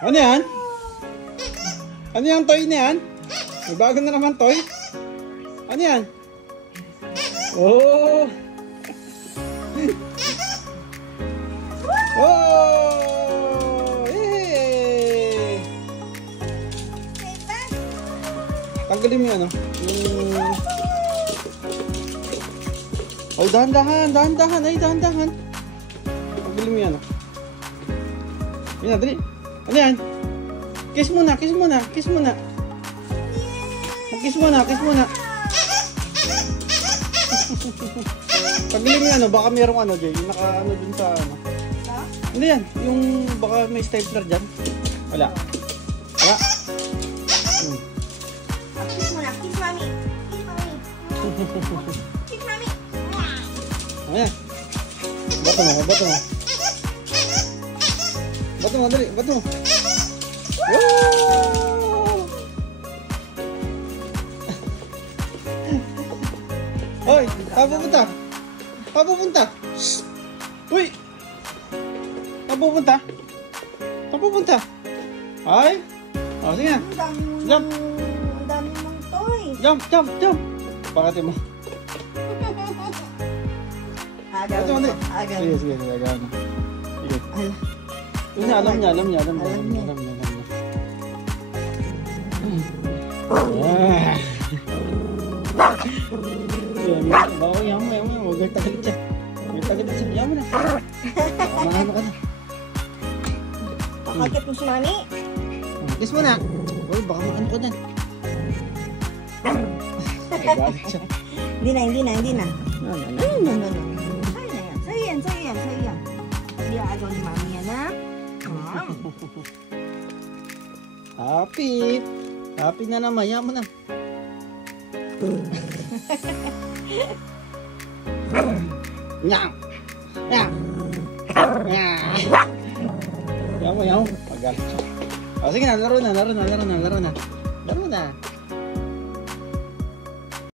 Ano yan? Ano yung toy na yan? May bago na naman toy. Ano yan? Oh! Oh! Yay! Tanggalin mo yan, Oh, dahan-dahan, dahan-dahan, ay dahan-dahan. Tanggalin mo yan, Yan, dali. Ano yan? Kiss muna, kiss muna, kiss muna. Kiss muna, kiss muna. Tanggalin mo yan, baka mayroong Jay, yung naka dun sa Ano yan? Yung baka may stapler dyan. Wala. Wala. Kiss muna, kiss mami. Kiss mami. Kiss mami. Ayan. Bato mo, bato mo. Bato mo, dali, bato mo. Hoy, papupunta. Papupunta. Uy. Papupunta. Papupunta. Ay. Oh, sige na. Jump. Ang dami mong toy. Jump, jump, jump. Pakatin mo. Agaw. Ito, hindi. Agaw. Sige, sige, sige. Agaw na. Sige. Alam niya. Bawa yan mo. Huwag kang tagalit siya. Huwag kang tagalit siya. Yan mo na. Mahama ka na. Pakagit mo si mami. Kiss mo na. Uy, baka makano ko dyan. Nagalit siya. Hindi na. No. Sa'yo yan. Hindi agaw ni mami yan, ha? Happy. Happy na naman. Yan mo na. Nyam. Yan mo. Magalit siya. O sige na, laro na.